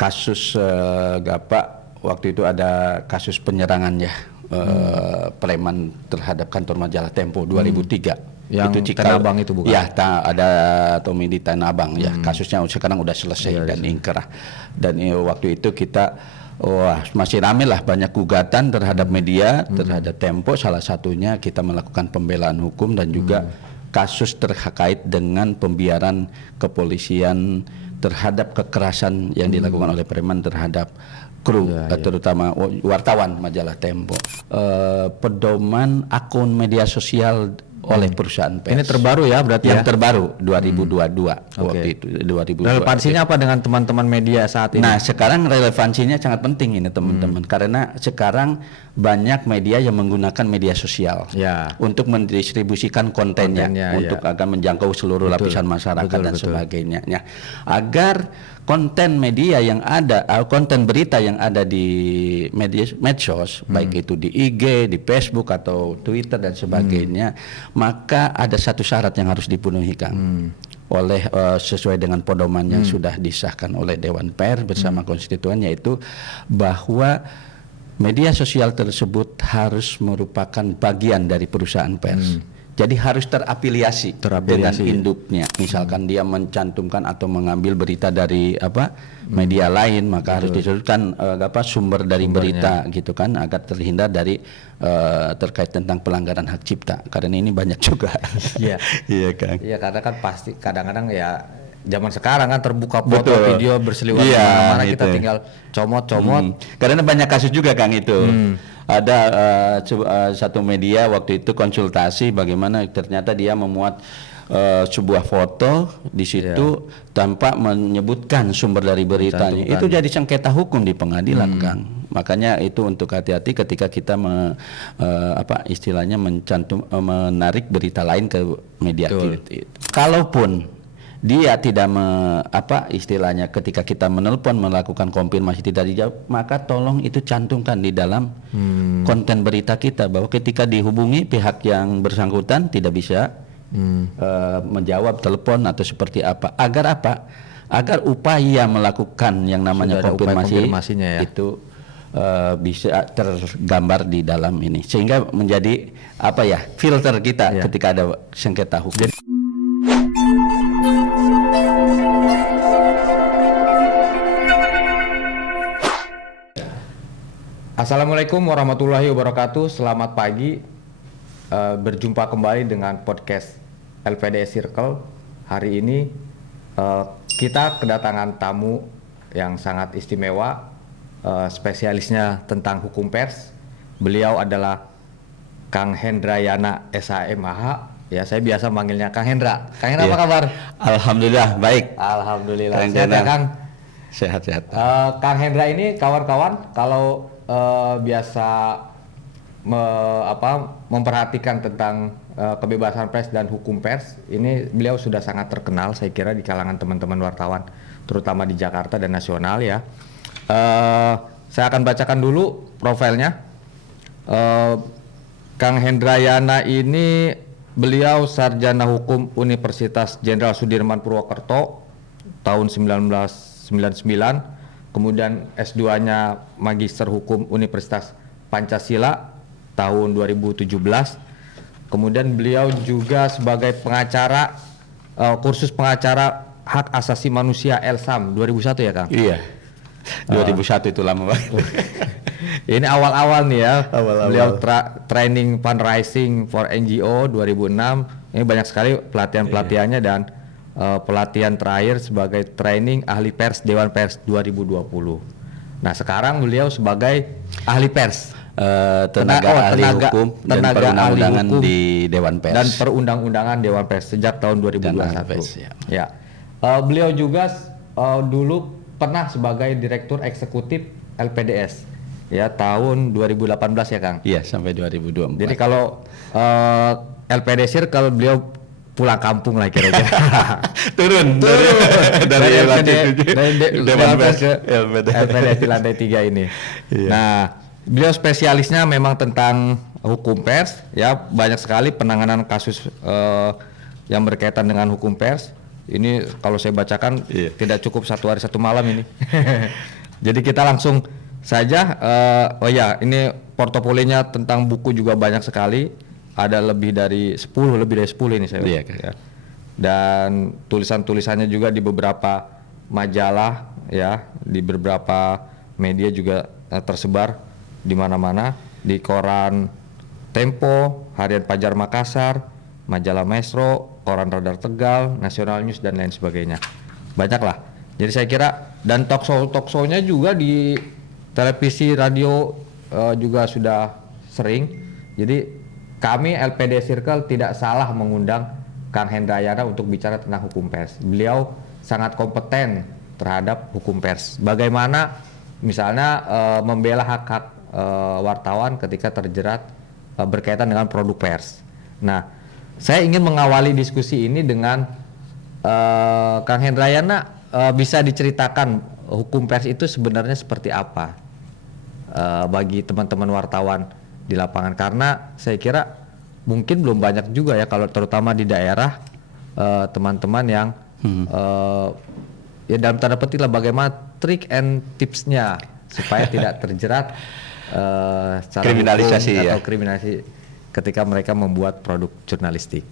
kasus Gapak waktu itu ada kasus penyerangan ya preman terhadap kantor majalah Tempo 2003. Yang itu Tanah Abang itu bukan? Ya, ada Tommy di Tanah Abang ya. Kasusnya sekarang udah selesai dan ingkrah. Dan waktu itu kita masih rame lah, banyak gugatan terhadap media, terhadap Tempo. Salah satunya kita melakukan pembelaan hukum dan juga kasus terkait dengan pembiaran kepolisian terhadap kekerasan yang dilakukan oleh preman terhadap kru, terutama wartawan majalah Tempo. Pedoman akun media sosial oleh perusahaan pers. Ini terbaru ya berarti yang ya? terbaru 2022 waktu itu 2022. Relevansinya apa dengan teman-teman media saat ini? Nah, sekarang relevansinya sangat penting ini teman-teman, karena sekarang banyak media yang menggunakan media sosial untuk mendistribusikan kontennya untuk agar menjangkau seluruh lapisan masyarakat dan sebagainya. Ya, agar konten media yang ada, konten berita yang ada di medsos, baik itu di IG, di Facebook atau Twitter dan sebagainya, maka ada satu syarat yang harus dipenuhi, Kang. Oleh sesuai dengan pedoman yang sudah disahkan oleh Dewan Pers bersama konstituen, yaitu bahwa media sosial tersebut harus merupakan bagian dari perusahaan pers. Jadi harus terafiliasi dengan induknya. Misalkan dia mencantumkan atau mengambil berita dari media lain, maka harus disebutkan sumber dari berita gitu kan, agar terhindar dari terkait tentang pelanggaran hak cipta. Karena ini banyak juga. Iya. Iya, Kang. Iya, karena kan pasti kadang-kadang ya zaman sekarang kan terbuka foto video berseliweran mana-mana, kita tinggal comot-comot. Karena banyak kasus juga, Kang, itu. Ada satu media waktu itu konsultasi bagaimana ternyata dia memuat sebuah foto di situ tanpa menyebutkan sumber dari beritanya. Itu jadi sengketa hukum di pengadilan, Kang. Makanya itu untuk hati-hati ketika kita istilahnya menarik berita lain ke media. Kalaupun dia tidak istilahnya ketika kita menelpon melakukan konfirmasi tidak dijawab, maka tolong itu cantumkan di dalam konten berita kita bahwa ketika dihubungi pihak yang bersangkutan tidak bisa menjawab telepon atau seperti apa. Agar apa? Agar upaya melakukan yang namanya konfirmasinya itu bisa tergambar di dalam ini, sehingga menjadi filter kita ketika ada sengketa hukum. Assalamualaikum warahmatullahi wabarakatuh. Selamat pagi. Berjumpa kembali dengan podcast LPDS Circle. Hari ini kita kedatangan tamu yang sangat istimewa, spesialisnya tentang hukum pers. Beliau adalah Kang Hendrayana SHMH. Ya, saya biasa manggilnya Kang Hendra. Kang Hendra, apa kabar? Alhamdulillah baik. Alhamdulillah. Sehat ya, Kang? Sehat-sehat. Kang Hendra ini kawan-kawan kalau biasa memperhatikan tentang kebebasan pers dan hukum pers, ini beliau sudah sangat terkenal saya kira di kalangan teman-teman wartawan, terutama di Jakarta dan nasional ya. Saya akan bacakan dulu profilnya. Kang Hendrayana ini beliau sarjana hukum Universitas Jenderal Sudirman Purwokerto tahun 1999. Kemudian S2-nya Magister Hukum Universitas Pancasila tahun 2017. Kemudian beliau juga sebagai pengacara, kursus pengacara hak asasi manusia LSAM 2001 ya, Kang? Iya. 2001 itu lama banget. Ini awal-awal nih ya. Beliau training fundraising for NGO 2006. Ini banyak sekali pelatihan-pelatihannya dan pelatihan terakhir sebagai training ahli pers Dewan Pers 2020. Nah, sekarang beliau sebagai ahli pers, tenaga ahli hukum dan perundang-undangan di Dewan Pers dan perundang-undangan Dewan Pers sejak tahun 2021. Ya. Beliau juga dulu pernah sebagai direktur eksekutif LPDS ya tahun 2018 ya, Kang? Iya, sampai 2024. Jadi kalau LPDS Circle beliau pulang kampung lah kira-kira. turun dari Dewan Pers ke LPDS di lantai 3 ini. Iya. Nah, beliau spesialisnya memang tentang hukum pers ya, banyak sekali penanganan kasus yang berkaitan dengan hukum pers Ini kalau saya bacakan tidak cukup satu hari satu malam ini. Jadi kita langsung saja. Oh ya, ini portofolionya tentang buku juga banyak sekali. Ada lebih dari 10 ini saya. Ya. Dan tulisan-tulisannya juga di beberapa majalah ya, di beberapa media juga tersebar di mana-mana, di koran Tempo, Harian Fajar Makassar, majalah Maestro, koran Radar Tegal, National News dan lain sebagainya. Banyak lah. Jadi saya kira, dan talk show-nya juga di televisi, radio juga sudah sering. Jadi kami LPD Circle tidak salah mengundang Kang Hendrayana untuk bicara tentang hukum pers. Beliau sangat kompeten terhadap hukum pers. Bagaimana misalnya membela hak-hak wartawan ketika terjerat berkaitan dengan produk pers. Nah, saya ingin mengawali diskusi ini dengan Kang Hendrayana, bisa diceritakan hukum pers itu sebenarnya seperti apa bagi teman-teman wartawan di lapangan, karena saya kira mungkin belum banyak juga ya, kalau terutama di daerah teman-teman yang ya dalam tanda petik lah, bagaimana trik and tipsnya supaya tidak terjerat secara kriminalisasi hukum ya, atau kriminalisasi ketika mereka membuat produk jurnalistik.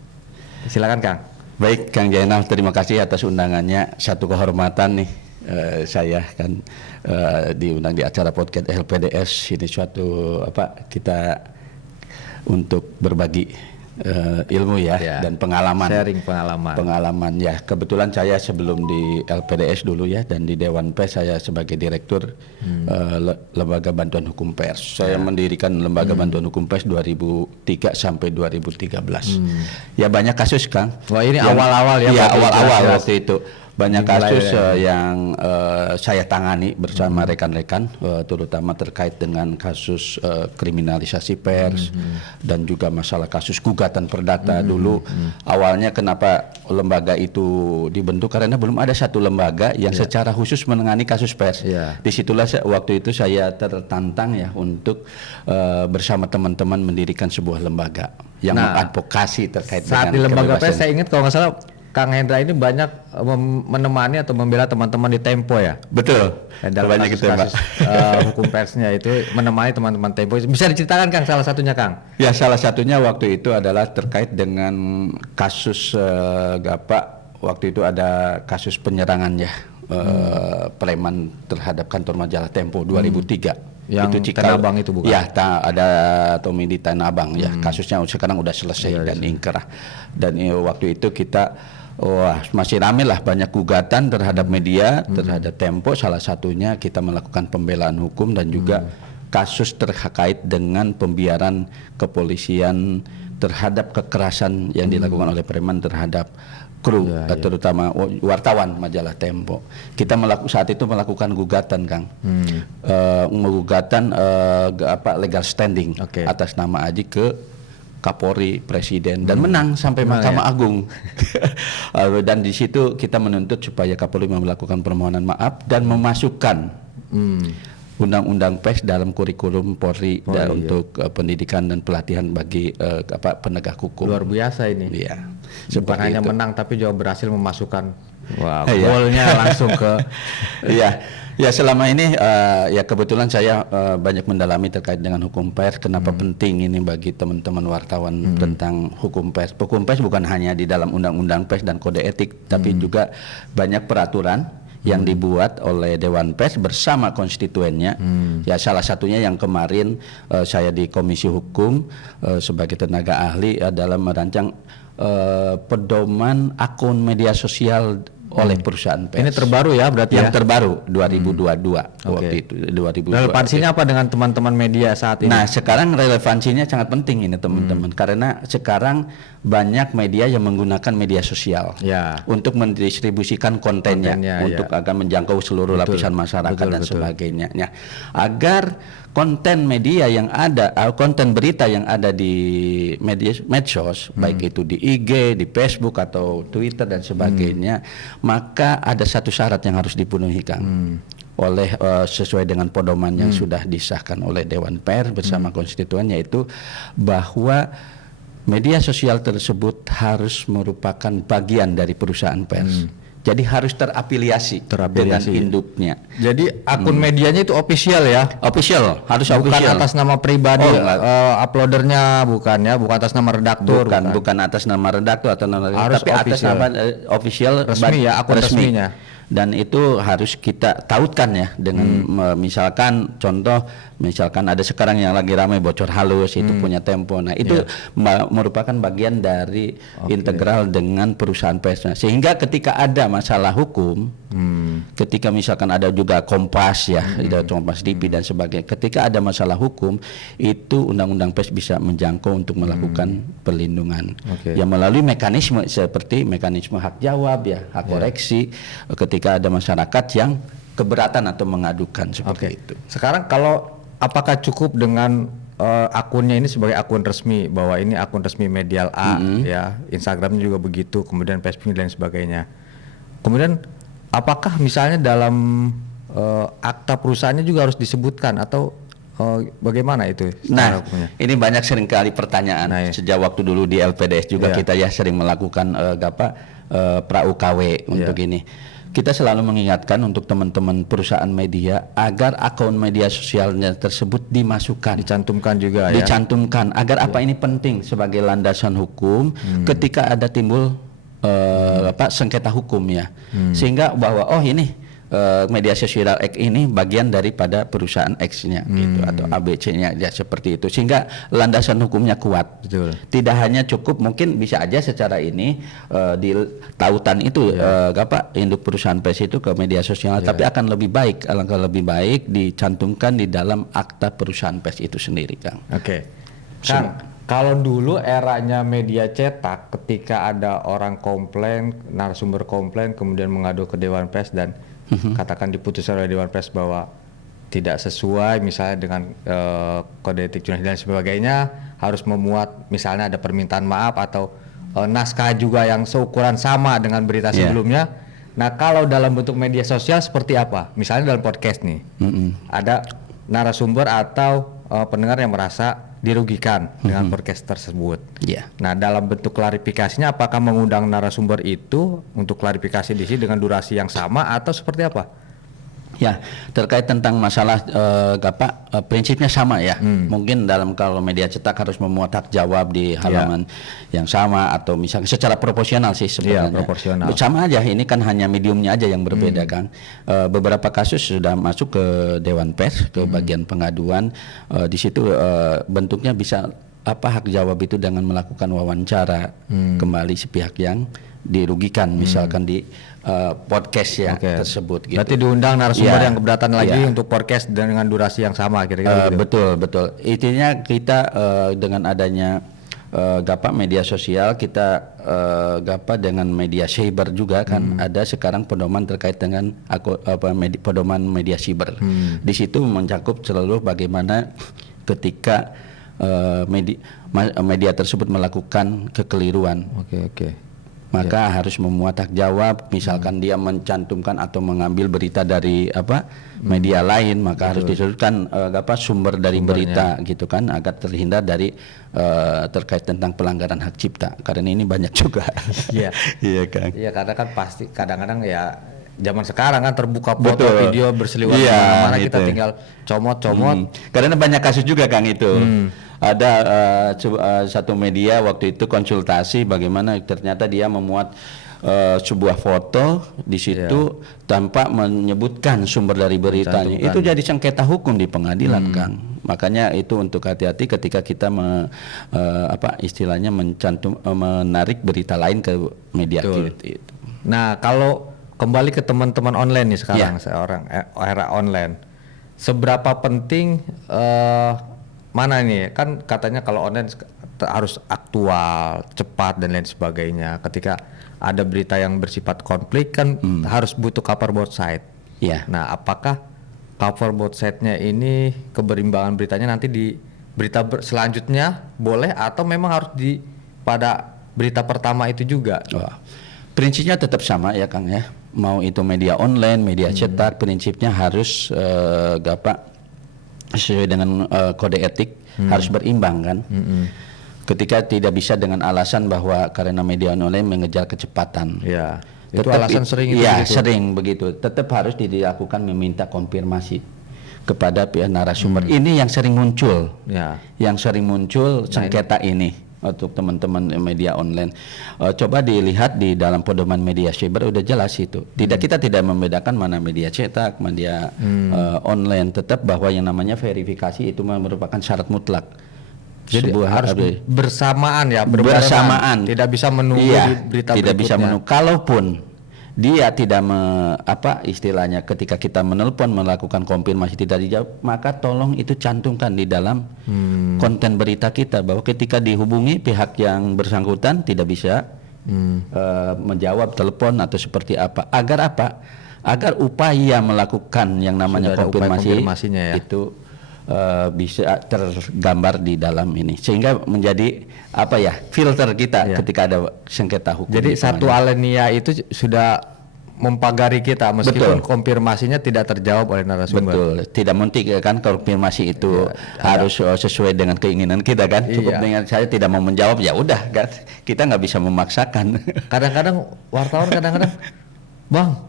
Silakan Kang. Baik Kang Jainal, terima kasih atas undangannya. Satu kehormatan nih, saya kan diundang di acara podcast LPDS ini, suatu kita untuk berbagi ilmu ya, dan pengalaman, sharing pengalaman ya. Kebetulan saya sebelum di LPDS dulu ya, dan di Dewan Pers saya sebagai direktur Lembaga Bantuan Hukum Pers. Saya mendirikan Lembaga Bantuan Hukum Pers 2003 sampai 2013. Ya banyak kasus Kang. Wah ini awal-awal ya. Iya awal-awal waktu itu. Banyak kasus yang saya tangani bersama rekan-rekan, terutama terkait dengan kasus kriminalisasi pers dan juga masalah kasus gugatan perdata dulu. Awalnya kenapa lembaga itu dibentuk, karena belum ada satu lembaga yang secara khusus menangani kasus pers. Disitulah waktu itu saya tertantang ya untuk bersama teman-teman mendirikan sebuah lembaga yang mengadvokasi terkait saat di lembaga pers. Saya ingat kalau nggak salah Kang Hendra ini banyak menemani atau membela teman-teman di Tempo ya. Betul. Dalam kasus hukum persnya itu menemani teman-teman Tempo. Bisa diceritakan Kang salah satunya Kang? Ya salah satunya waktu itu adalah terkait dengan kasus waktu itu ada kasus penyerangan ya, preman terhadap kantor majalah Tempo 2003. Yang itu Tanah Abang itu bukan? Ya, ada Tommy di Tanah Abang ya. Kasusnya sekarang udah selesai dan ingkrah. Dan waktu itu kita masih rame lah, banyak gugatan terhadap media, terhadap Tempo. Salah satunya kita melakukan pembelaan hukum dan juga kasus terkait dengan pembiaran kepolisian terhadap kekerasan yang dilakukan oleh preman terhadap kru, terutama wartawan majalah Tempo. Kita saat itu melakukan gugatan Kang, gugatan legal standing atas nama Aji ke Kapolri, Presiden, dan menang sampai Mahkamah Agung. Dan di situ kita menuntut supaya Kapolri melakukan permohonan maaf dan memasukkan Undang-Undang Pers dalam kurikulum Polri untuk pendidikan dan pelatihan bagi penegak hukum. Luar biasa ini. Iya. Bukan hanya menang tapi juga berhasil memasukkan golnya langsung ke. Iya. Ya selama ini ya kebetulan saya banyak mendalami terkait dengan hukum pers. Kenapa penting ini bagi teman-teman wartawan tentang hukum pers. Hukum pers bukan hanya di dalam Undang-Undang Pers dan Kode Etik, tapi juga banyak peraturan yang dibuat oleh Dewan Pers bersama konstituennya. Ya salah satunya yang kemarin saya di Komisi Hukum sebagai tenaga ahli adalah merancang pedoman akun media sosial oleh perusahaan pers. Ini terbaru ya berarti yang terbaru 2022 waktu itu 2022. Relevansinya apa dengan teman-teman media saat ini? Nah sekarang relevansinya sangat penting ini teman-teman, karena sekarang banyak media yang menggunakan media sosial untuk mendistribusikan kontennya untuk agar menjangkau seluruh lapisan masyarakat dan sebagainya. Agar konten media yang ada, konten berita yang ada di medsos, baik itu di IG, di Facebook atau Twitter dan sebagainya, maka ada satu syarat yang harus dipenuhi Kang. Oleh sesuai dengan pedoman yang sudah disahkan oleh Dewan Pers bersama konstituen, yaitu bahwa media sosial tersebut harus merupakan bagian dari perusahaan pers. Jadi harus terafiliasi dengan induknya. Jadi akun medianya itu official ya? Official, harus bukan official. Atas nama pribadi, uploadernya bukan ya, bukan atas nama redaktur. Bukan atas nama redaktur atau nama, harus tapi atas nama official resmi ya, akun resminya. Dan itu harus kita tautkan ya dengan misalkan contoh, misalkan ada sekarang yang lagi ramai bocor halus itu punya Tempo. Nah itu merupakan bagian dari integral dengan perusahaan persnya. Sehingga ketika ada masalah hukum, ketika misalkan ada juga Kompas ya, ada Kompas TV dan sebagainya. Ketika ada masalah hukum, itu undang-undang pers bisa menjangkau untuk melakukan perlindungan. Ya melalui mekanisme seperti mekanisme hak jawab ya, hak koreksi. Ketika ada masyarakat yang keberatan atau mengadukan seperti itu. Sekarang apakah cukup dengan akunnya ini sebagai akun resmi, bahwa ini akun resmi Medial A ya, Instagramnya juga begitu, kemudian Facebook dan sebagainya. Kemudian apakah misalnya dalam akta perusahaannya juga harus disebutkan atau bagaimana itu? Nah, ini banyak seringkali pertanyaan. Sejak waktu dulu di LPDS juga kita ya sering melakukan pra UKW untuk ini. Kita selalu mengingatkan untuk teman-teman perusahaan media agar akun media sosialnya tersebut dicantumkan juga dicantumkan agar apa ini penting sebagai landasan hukum ketika ada timbul sengketa hukum ya, sehingga bahwa ini media sosial X ini bagian daripada perusahaan X-nya gitu atau ABC-nya ya seperti itu, sehingga landasan hukumnya kuat. Betul. Tidak hanya cukup mungkin bisa aja secara ini di tautan itu induk perusahaan pers itu ke media sosial, tapi akan lebih baik, alangkah lebih baik dicantumkan di dalam akta perusahaan pers itu sendiri, Kang. Kang, kalau dulu eranya media cetak, ketika ada orang komplain, narasumber komplain, kemudian mengadu ke Dewan Pers dan katakan diputuskan oleh Dewan Pers bahwa tidak sesuai misalnya dengan kode etik jurnalistik dan sebagainya, harus memuat misalnya ada permintaan maaf atau naskah juga yang seukuran sama dengan berita sebelumnya. Nah kalau dalam bentuk media sosial seperti apa? Misalnya dalam podcast nih, ada narasumber atau pendengar yang merasa dirugikan dengan podcast tersebut. Nah dalam bentuk klarifikasinya, apakah mengundang narasumber itu untuk klarifikasi di sini dengan durasi yang sama atau seperti apa? Ya, terkait tentang masalah prinsipnya sama ya. Mungkin kalau media cetak harus memuat hak jawab di halaman yang sama, atau misalnya secara proporsional sih sebenarnya. Proporsional. Sama aja, ini kan hanya mediumnya aja yang berbeda kan. Beberapa kasus sudah masuk ke Dewan Pers, ke bagian pengaduan. Di situ bentuknya bisa hak jawab itu dengan melakukan wawancara kembali si pihak yang dirugikan, misalkan di podcast tersebut gitu. Berarti diundang narasumber yang keberatan lagi untuk podcast dengan durasi yang sama kira-kira gitu. Betul. Intinya kita dengan adanya media sosial, kita dengan media cyber juga kan ada sekarang pedoman terkait dengan pedoman media cyber. Di situ mencakup seluruh bagaimana ketika media tersebut melakukan kekeliruan. Maka harus memuat hak jawab, misalkan dia mencantumkan atau mengambil berita dari media lain, maka harus disebutkan sumber dari berita gitu kan, agar terhindar dari terkait tentang pelanggaran hak cipta, karena ini banyak juga. Iya kan. Iya, karena kan pasti kadang-kadang ya zaman sekarang kan terbuka foto video berseliweran mana kita tinggal comot-comot. Karena banyak kasus juga Kang itu. Ada satu media waktu itu konsultasi bagaimana ternyata dia memuat sebuah foto di situ tanpa menyebutkan sumber dari beritanya. Itu jadi sengketa hukum di pengadilan, Kang. Makanya itu untuk hati-hati ketika kita istilahnya menarik berita lain ke media itu. Nah, kalau kembali ke teman-teman online nih sekarang, era online, seberapa penting mana nih, kan katanya kalau online harus aktual, cepat dan lain sebagainya. Ketika ada berita yang bersifat konflik kan harus butuh cover both side. Nah, apakah cover both side-nya ini keberimbangan beritanya nanti di berita selanjutnya boleh atau memang harus pada berita pertama itu juga? Prinsipnya tetap sama ya Kang ya. Mau itu media online, media cetak, prinsipnya harus sesuai dengan kode etik, harus berimbang kan. Ketika tidak bisa dengan alasan bahwa karena media online mengejar kecepatan. Ya. Itu alasan sering itu. Iya, sering begitu. Tetap harus dilakukan meminta konfirmasi kepada pihak narasumber. Ini yang sering muncul. Ya. Yang sering muncul sengketa ini untuk teman-teman media online. Coba dilihat di dalam pedoman media cyber udah jelas itu. Kita tidak membedakan mana media cetak, media online. Tetap bahwa yang namanya verifikasi itu merupakan syarat mutlak. Jadi harus bersamaan ya, bersamaan. Tidak bisa menunggu berita tidak berikutnya. Bisa menunggu. Kalaupun dia tidak istilahnya ketika kita menelpon melakukan konfirmasi tidak dijawab, maka tolong itu cantumkan di dalam konten berita kita bahwa ketika dihubungi pihak yang bersangkutan tidak bisa menjawab telepon atau seperti apa. Agar apa? Agar upaya melakukan yang namanya konfirmasinya itu bisa tergambar di dalam ini, sehingga menjadi filter kita ketika ada sengketa hukum. Jadi satu alinea itu sudah mempagari kita meskipun konfirmasinya tidak terjawab oleh narasumber. Betul, tidak mungkin kan konfirmasi itu harus sesuai dengan keinginan kita kan. Cukup dengan saya tidak mau menjawab ya udah kan, kita nggak bisa memaksakan. Kadang-kadang wartawan Bang,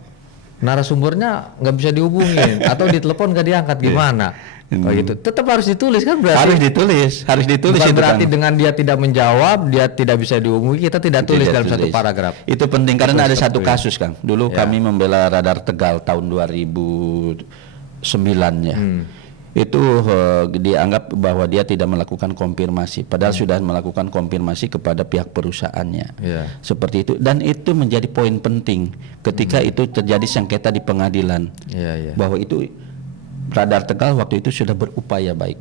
narasumbernya nggak bisa dihubungin atau ditelepon nggak diangkat, gimana? Gitu. Tetap harus ditulis kan berarti. Harus ditulis. Bukan berarti dengan dia tidak menjawab, dia tidak bisa dihubungi, kita tidak tulis dalam satu paragraf. Itu penting karena ada satu kasus Kang. Dulu kami membela Radar Tegal tahun 2009 ya. Itu dianggap bahwa dia tidak melakukan konfirmasi, padahal sudah melakukan konfirmasi kepada pihak perusahaannya. Seperti itu, dan itu menjadi poin penting ketika itu terjadi sengketa di pengadilan. Bahwa itu Radar Tegal waktu itu sudah berupaya baik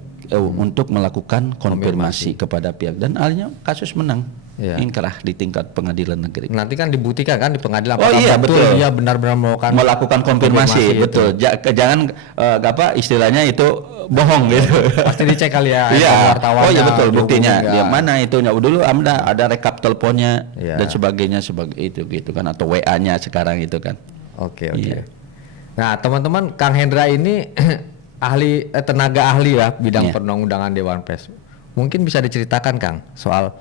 untuk melakukan konfirmasi kepada pihak, dan akhirnya kasus menang. Inkrah di tingkat pengadilan negeri. Nanti kan dibuktikan kan di pengadilan. Betul. Dia benar-benar melakukan konfirmasi. Betul. Jangan istilahnya itu bohong gitu. Pasti dicek kali ya. Wartawan. Betul. Buktinya. Dia mana itunya? Dulu ada rekap teleponnya dan sebagainya itu gitu kan, atau WA-nya sekarang itu kan. Oke. Nah, teman-teman, Kang Hendra ini tenaga ahli ya bidang perundang-undangan Dewan Pers. Mungkin bisa diceritakan Kang soal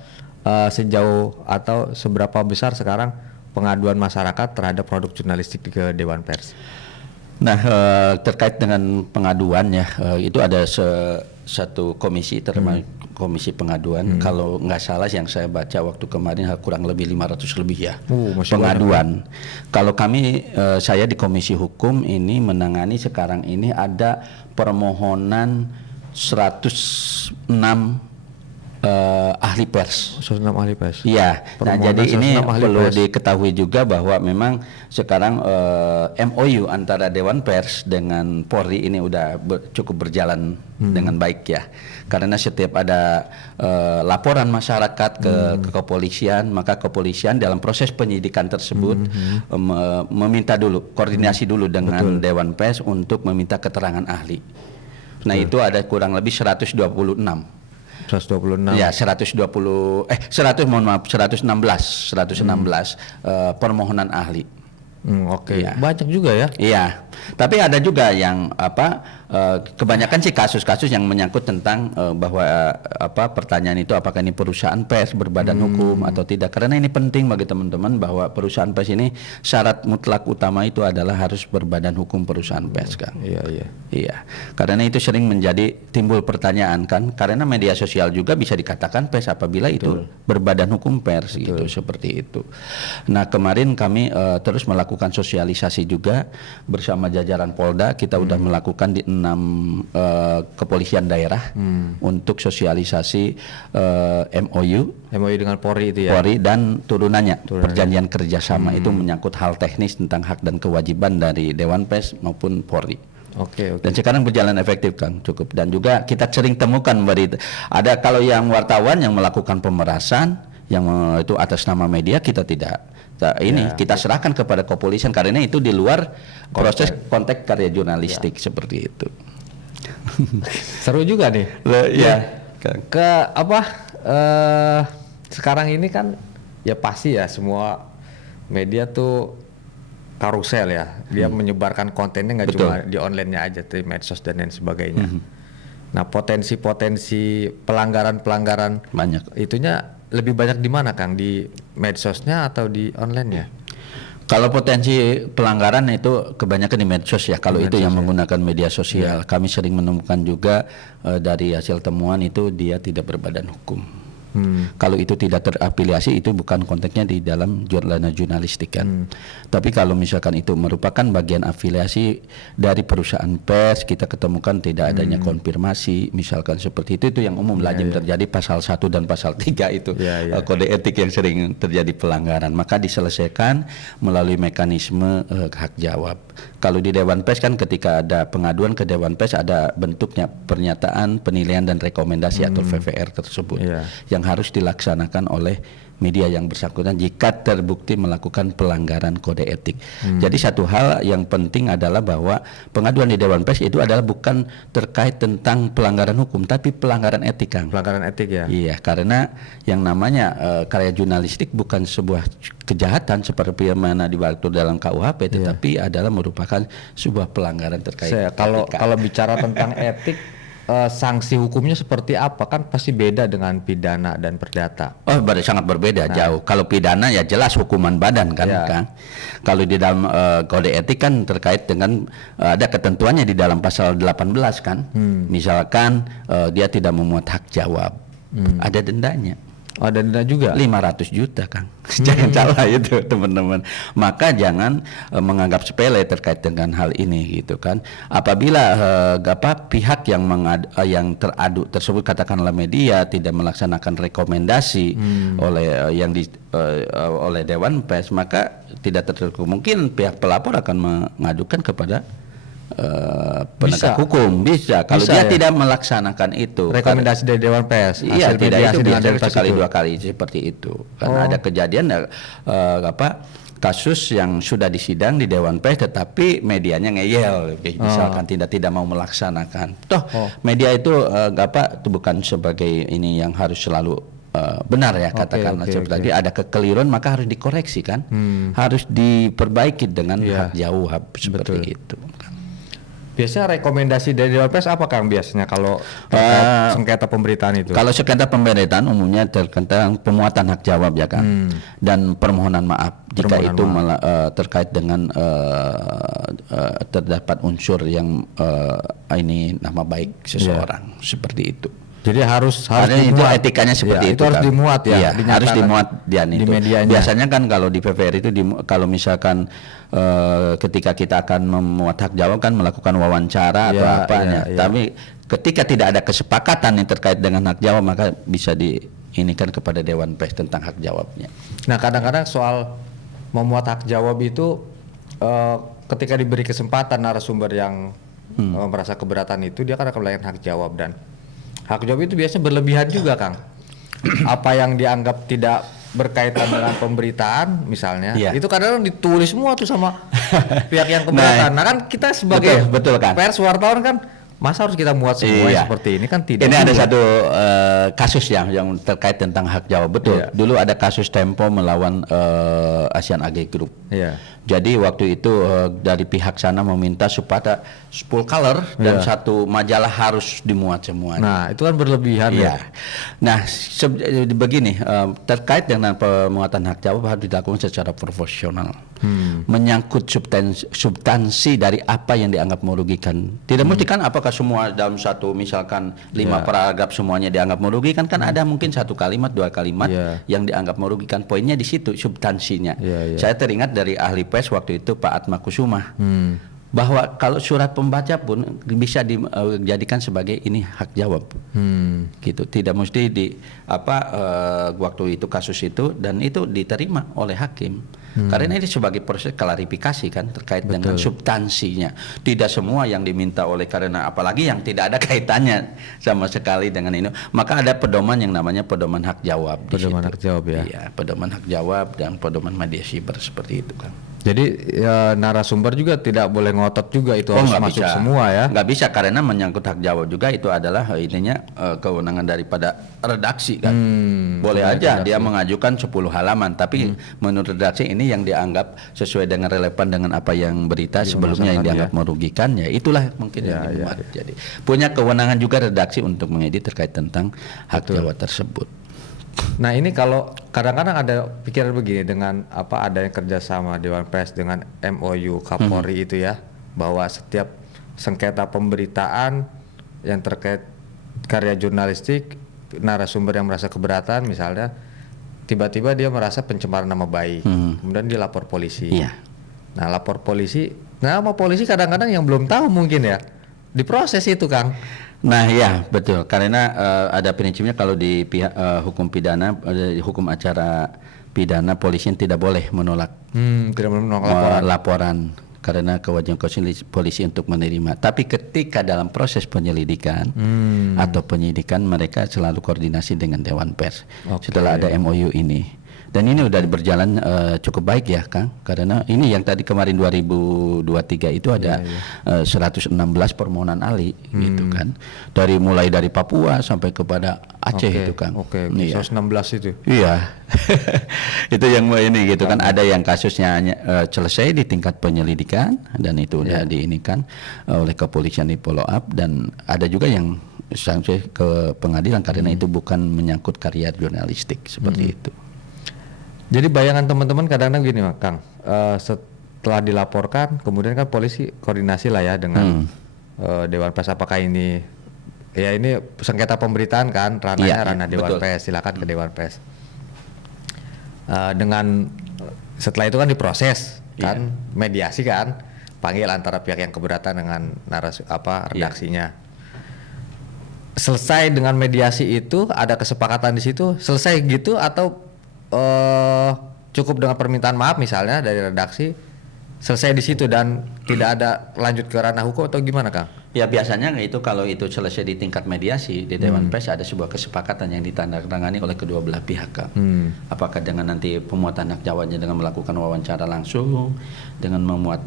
sejauh atau seberapa besar sekarang pengaduan masyarakat terhadap produk jurnalistik ke Dewan Pers. Nah, terkait dengan pengaduan itu ada satu komisi komisi pengaduan. Kalau nggak salah yang saya baca waktu kemarin kurang lebih 500 lebih ya pengaduan. Kalau kami saya di Komisi Hukum ini menangani sekarang ini ada permohonan 106 ahli pers. 106 ahli pers. Iya. Nah, jadi ini perlu diketahui juga bahwa memang sekarang MOU antara Dewan Pers dengan Polri ini udah cukup berjalan dengan baik ya. Karena setiap ada laporan masyarakat ke kepolisian, maka kepolisian dalam proses penyidikan tersebut meminta dulu koordinasi dulu dengan Dewan Pers untuk meminta keterangan ahli. Nah, itu ada kurang lebih 126. Ya, 116 permohonan ahli. Ya. Banyak juga ya. Iya. Tapi ada juga yang kebanyakan sih kasus-kasus yang menyangkut tentang bahwa pertanyaan itu apakah ini perusahaan pers berbadan hukum atau tidak. Karena ini penting bagi teman-teman bahwa perusahaan pers ini syarat mutlak utama itu adalah harus berbadan hukum perusahaan pers kan. Iya. Karena itu sering menjadi timbul pertanyaan kan. Karena media sosial juga bisa dikatakan pers apabila itu berbadan hukum pers gitu, seperti itu. Nah, kemarin kami terus melakukan sosialisasi juga bersama jajaran Polda. Kita udah melakukan di 6 kepolisian daerah untuk sosialisasi MOU dengan Polri itu ya. Polri dan turunannya. Perjanjian kerjasama itu menyangkut hal teknis tentang hak dan kewajiban dari Dewan Pers maupun Polri. Dan sekarang berjalan efektif kan, cukup. Dan juga kita sering temukan ada kalau yang wartawan yang melakukan pemerasan yang itu atas nama media, kita tidak. Kita serahkan kepada kepolisian karena itu di luar proses konteks karya jurnalistik seperti itu. Seru juga nih. Sekarang ini kan ya pasti ya semua media tuh karusel ya. Dia menyebarkan kontennya nggak cuma di online-nya aja, di medsos dan lain sebagainya. Nah, potensi pelanggaran banyak. Itunya lebih banyak di mana, Kang? Di medsosnya atau di online-nya? Kalau potensi pelanggaran itu kebanyakan di medsos ya. Kalau itu yang menggunakan media sosial, kami sering menemukan juga dari hasil temuan itu dia tidak berbadan hukum. Kalau itu tidak terafiliasi, itu bukan konteksnya di dalam jurnalistik kan. Tapi kalau misalkan itu merupakan bagian afiliasi dari perusahaan pers, kita ketemukan tidak adanya konfirmasi, misalkan seperti itu yang umum lazim terjadi pasal 1 dan pasal 3 itu kode etik yang sering terjadi pelanggaran. Maka diselesaikan melalui mekanisme hak jawab. Kalau di Dewan Pers kan ketika ada pengaduan ke Dewan Pers ada bentuknya pernyataan, penilaian dan rekomendasi atau VVR tersebut yang harus dilaksanakan oleh media yang bersangkutan jika terbukti melakukan pelanggaran kode etik. Jadi satu hal yang penting adalah bahwa pengaduan di Dewan Pers itu adalah bukan terkait tentang pelanggaran hukum tapi pelanggaran etik, Kang. Pelanggaran etik ya. Iya, karena yang namanya karya jurnalistik bukan sebuah kejahatan seperti mana diatur dalam KUHP, tetapi adalah merupakan sebuah pelanggaran terkait kalau bicara tentang etik, sanksi hukumnya seperti apa? Kan pasti beda dengan pidana dan perdata. Oh, sangat berbeda jauh. Kalau pidana ya jelas hukuman badan kan, Kang. Kalau di dalam kode etik kan terkait dengan ada ketentuannya di dalam pasal 18 kan. Misalkan dia tidak memuat hak jawab, ada dendanya. Ada denda juga 500 juta, Kang. Jangan salah itu, teman-teman. Maka jangan menganggap sepele terkait dengan hal ini gitu kan. Apabila pihak yang teradu tersebut katakanlah media tidak melaksanakan rekomendasi oleh oleh Dewan Pers, maka tidak tertutup kemungkinan pihak pelapor akan mengadukan kepada penegak hukum. Bisa kalau dia tidak melaksanakan itu rekomendasi dari Dewan Pers. Iya, tidak itu biasanya sekali dua kali seperti itu. Karena ada kejadian kasus yang sudah disidang di Dewan Pers tetapi medianya ngeyel, misalkan tidak mau melaksanakan. Media itu itu bukan sebagai ini yang harus selalu benar ya, katakanlah seperti ada kekeliruan maka harus dikoreksi kan, harus diperbaiki dengan hak jawab seperti itu. Biasanya rekomendasi dari Dewan Pers apa, Kang, biasanya kalau sengketa pemberitaan itu? Kalau sengketa pemberitaan umumnya tentang pemuatan hak jawab ya, Kang, dan permohonan maaf jika itu terkait dengan terdapat unsur yang ini nama baik seseorang seperti itu. Jadi harus itu etikanya seperti itu harus kan? dimuat ya, harus dimuat di medianya. Biasanya kan kalau di PVR itu kalau misalkan ketika kita akan memuat hak jawab kan melakukan wawancara atau apanya. Tapi ketika tidak ada kesepakatan yang terkait dengan hak jawab maka bisa diinikan kepada Dewan Pers tentang hak jawabnya. Nah, kadang-kadang soal memuat hak jawab itu ketika diberi kesempatan narasumber yang merasa keberatan itu dia akan melakukan hak jawab, dan hak jawab itu biasanya berlebihan juga, Kang. Apa yang dianggap tidak berkaitan dengan pemberitaan misalnya, itu kadang ditulis semua tuh sama pihak yang keberatan. Nah kan kita sebagai pers wartawan kan masa harus kita muat semua seperti ini kan tidak. Ini ada satu kasus yang terkait tentang hak jawab. Dulu ada kasus Tempo melawan Asian AG Group. Jadi waktu itu dari pihak sana meminta supaya full color dan satu majalah harus dimuat semuanya. Nah itu kan berlebihan ya. Nah begini, terkait dengan pemuatan hak jawab harus dilakukan secara profesional. Menyangkut substansi dari apa yang dianggap merugikan. Tidak mesti kan apakah semua dalam satu misalkan 5 paragraf semuanya dianggap merugikan, kan ada mungkin 1 kalimat 2 kalimat yang dianggap merugikan. Poinnya di situ substansinya. Saya teringat dari ahli pers waktu itu Pak Atma Kusuma, bahwa kalau surat pembaca pun bisa dijadikan sebagai ini hak jawab, gitu. Tidak mesti waktu itu kasus itu dan itu diterima oleh hakim. Karena ini sebagai proses klarifikasi kan terkait dengan substansinya. Tidak semua yang diminta oleh karena apalagi yang tidak ada kaitannya sama sekali dengan ini. Maka ada pedoman yang namanya pedoman hak jawab. Pedoman hak jawab ya. Iya, pedoman hak jawab dan pedoman media siber seperti itu kan. Jadi narasumber juga tidak boleh ngotot juga itu harus masuk bisa. Semua ya? Nggak bisa karena menyangkut hak jawab juga itu adalah intinya kewenangan daripada redaksi kan. Boleh aja redaksi. Dia mengajukan 10 halaman tapi menurut redaksi ini yang dianggap sesuai dengan relevan dengan apa yang berita sebelumnya yang dianggap merugikan ya itulah mungkin yang dimuat. Jadi punya kewenangan juga redaksi untuk mengedit terkait tentang hak jawab tersebut. Nah ini kalau kadang-kadang ada pikiran begini dengan adanya kerjasama Dewan Pers dengan MOU Kapolri itu ya, bahwa setiap sengketa pemberitaan yang terkait karya jurnalistik, narasumber yang merasa keberatan misalnya, tiba-tiba dia merasa pencemaran nama baik, kemudian dia lapor polisi. Nah lapor polisi, nama polisi kadang-kadang yang belum tahu mungkin ya, diproses itu Kang. Nah ya betul karena ada prinsipnya kalau di pihak hukum pidana hukum acara pidana polisi tidak boleh menolak laporan karena kewajiban polisi untuk menerima. Tapi ketika dalam proses penyelidikan atau penyidikan mereka selalu koordinasi dengan Dewan Pers setelah ada MOU ini. Dan ini udah berjalan cukup baik ya Kang, karena ini yang tadi kemarin 2023 itu ada 116 permohonan ahli gitu kan, mulai dari Papua sampai kepada Aceh itu Kang. 116 itu. Iya, itu yang ini gitu kan, ada yang kasusnya selesai di tingkat penyelidikan dan itu udah diinikan oleh kepolisian di follow up, dan ada juga yang sampai ke pengadilan karena itu bukan menyangkut karya jurnalistik seperti itu. Jadi bayangan teman-teman kadang-kadang gini Kang, setelah dilaporkan kemudian kan polisi koordinasi lah ya dengan Dewan Pers, apakah ini sengketa pemberitaan kan ranah Dewan Pers, silakan ke Dewan Pers. Dengan setelah itu kan diproses kan, mediasi kan, panggil antara pihak yang keberatan dengan redaksinya. Selesai dengan mediasi itu, ada kesepakatan di situ, selesai gitu atau cukup dengan permintaan maaf misalnya dari redaksi, selesai di situ dan tidak ada lanjut ke ranah hukum atau gimana Kang? Ya biasanya itu kalau itu selesai di tingkat mediasi di Dewan Pers ada sebuah kesepakatan yang ditandatangani oleh kedua belah pihak Kang. Apakah dengan nanti pemuatan hak jawabnya dengan melakukan wawancara langsung, dengan memuat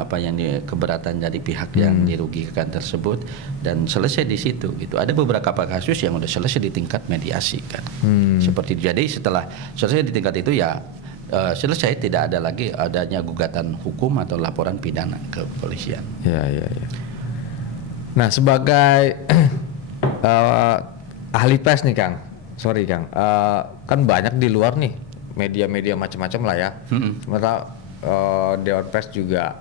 apa yang keberatan dari pihak yang dirugikan tersebut, dan selesai di situ. Itu ada beberapa kasus yang udah selesai di tingkat mediasi kan. Seperti itu. Jadi setelah selesai di tingkat itu ya selesai, tidak ada lagi adanya gugatan hukum atau laporan pidana ke kepolisian. Ya. Nah sebagai ahli pers nih Kang, kan banyak di luar nih media-media macam-macam lah ya. Sementara Dewan Pers juga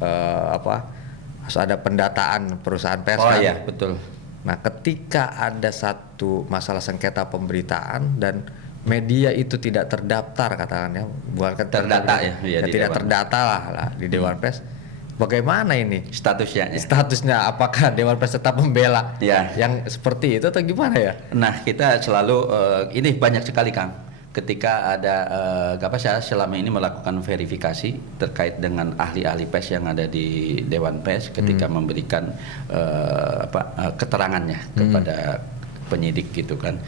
harus ada pendataan perusahaan pers kan. Iya betul. Nah ketika ada satu masalah sengketa pemberitaan dan media itu tidak terdaftar katakan ya, bukan terdata tidak terdata lah di Dewan Pers, bagaimana ini statusnya apakah Dewan Pers tetap membela yang seperti itu atau gimana ya? Nah kita selalu ini banyak sekali Kang, ketika ada saya selama ini melakukan verifikasi terkait dengan ahli-ahli pers yang ada di Dewan Pers ketika memberikan keterangannya kepada penyidik gitu kan.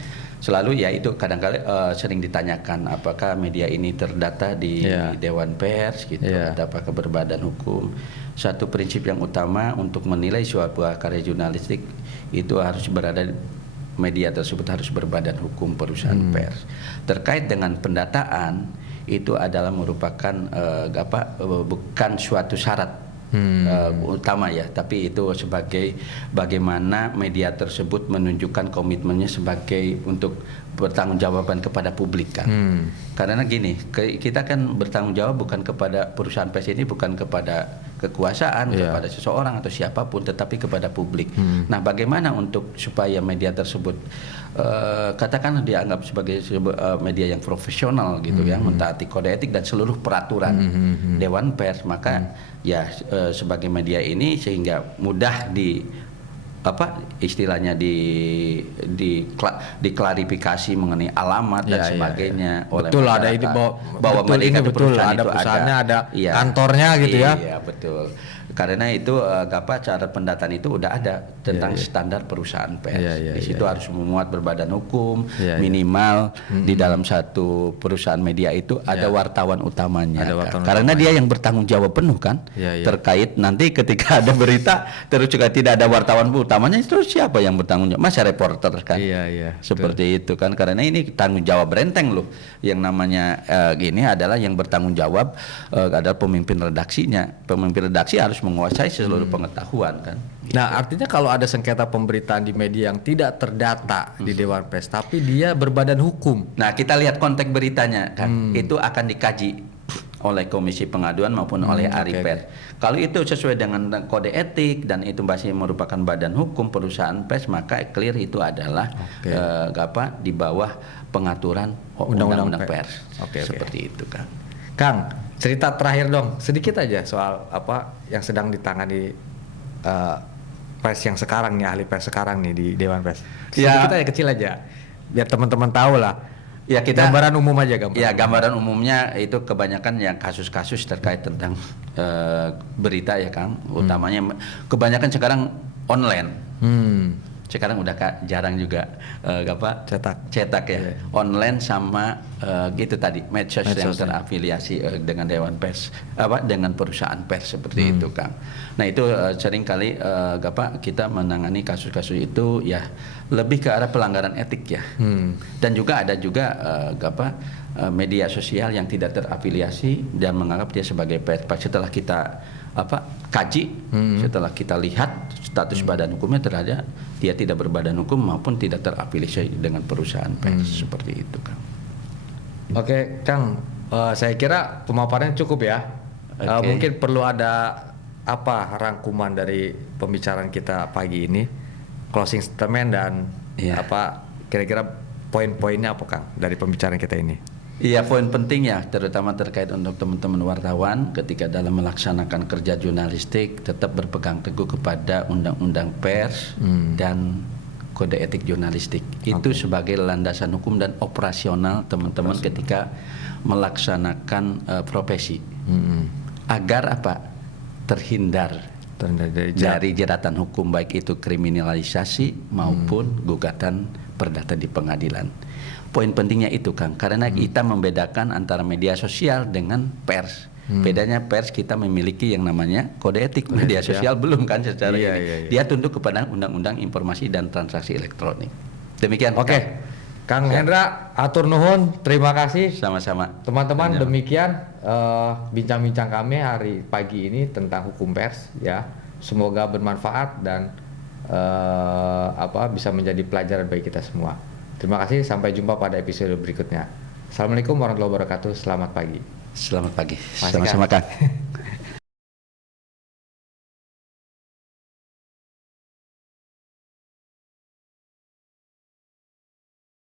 Selalu ya itu kadang-kadang sering ditanyakan apakah media ini terdata di Dewan Pers gitu, apakah berbadan hukum. Satu prinsip yang utama untuk menilai sebuah karya jurnalistik itu harus berada, media tersebut harus berbadan hukum perusahaan pers. Terkait dengan pendataan itu adalah merupakan bukan suatu syarat utama ya, tapi itu sebagai bagaimana media tersebut menunjukkan komitmennya sebagai untuk bertanggungjawaban kepada publik kan. Karena gini, kita kan bertanggung jawab bukan kepada perusahaan pers ini, bukan kepada kekuasaan, kepada seseorang atau siapapun, tetapi kepada publik. Nah, bagaimana untuk supaya media tersebut katakanlah dianggap sebagai media yang profesional gitu ya, mentaati kode etik dan seluruh peraturan Dewan Pers, maka sebagai media ini sehingga mudah istilahnya diklarifikasi mengenai alamat dan sebagainya oleh betul masyarakat. Ada ini bahwa media betul ada perusahaannya, ada kantornya gitu ya. Iya betul. Karena itu cara pendataan itu udah ada tentang standar perusahaan pers. Di situ harus memuat berbadan hukum, minimal di dalam satu perusahaan media itu ada wartawan utamanya. Karena dia yang bertanggung jawab penuh kan terkait nanti ketika ada berita terus juga tidak ada wartawan utamanya, itu siapa yang bertanggung jawab? Masa reporter kan? Seperti itu kan, karena ini tanggung jawab renteng loh. Yang namanya gini adalah yang bertanggung jawab adalah pemimpin redaksinya. Pemimpin redaksi harus menguasai seluruh pengetahuan kan. Nah, artinya kalau ada sengketa pemberitaan di media yang tidak terdata di Dewan Pers, tapi dia berbadan hukum. Nah, kita lihat konteks beritanya kan. Itu akan dikaji oleh Komisi Pengaduan maupun oleh ARI Pers. Kalau itu sesuai dengan kode etik dan itu masih merupakan badan hukum perusahaan pers, maka clear itu adalah di bawah pengaturan undang-undang pers. Seperti itu kan. Kang, cerita terakhir dong, sedikit aja soal apa yang sedang ditangani pers yang sekarang nih, ahli pers sekarang nih di Dewan Pers. Sedikit aja, kecil aja, biar teman-teman tahu lah. Ya, kita gambaran umum aja, gambaran. Ya, gambaran umumnya itu kebanyakan yang kasus-kasus terkait tentang berita ya Kang. Utamanya kebanyakan sekarang online. Sekarang udah jarang juga cetak ya. Online sama gitu tadi medsos yang terafiliasi dengan Dewan Pers dengan perusahaan pers seperti itu Kang. Nah, itu sering kali kita menangani kasus-kasus itu ya lebih ke arah pelanggaran etik ya. Dan juga ada media sosial yang tidak terafiliasi dan menganggap dia sebagai pers. Setelah kita kaji, setelah kita lihat status badan hukumnya terhadap dia tidak berbadan hukum maupun tidak terafiliasi dengan perusahaan pers seperti itu Kang. Oke Kang, saya kira pemaparannya cukup ya. Mungkin perlu ada rangkuman dari pembicaraan kita pagi ini, closing statement dan kira-kira poin-poinnya apa Kang dari pembicaraan kita ini? Iya, poin penting ya, terutama terkait untuk teman-teman wartawan ketika dalam melaksanakan kerja jurnalistik tetap berpegang teguh kepada undang-undang pers dan kode etik jurnalistik. Itu sebagai landasan hukum dan operasional teman-teman ketika melaksanakan profesi. Agar terhindar dari jeratan hukum, baik itu kriminalisasi maupun gugatan perdata di pengadilan. Poin pentingnya itu Kang, karena kita membedakan antara media sosial dengan pers. Bedanya pers kita memiliki yang namanya kode etik, media sosial belum kan secara ini. Dia tunduk kepada Undang-Undang Informasi dan Transaksi Elektronik. Demikian. Kang Hendra, atur nuhun, terima kasih. Sama-sama. Teman-teman, demikian bincang-bincang kami hari pagi ini tentang hukum pers ya. Semoga bermanfaat dan bisa menjadi pelajaran bagi kita semua. Terima kasih, sampai jumpa pada episode berikutnya. Assalamualaikum warahmatullahi wabarakatuh. Selamat pagi. Selamat pagi. Sama-sama Kang.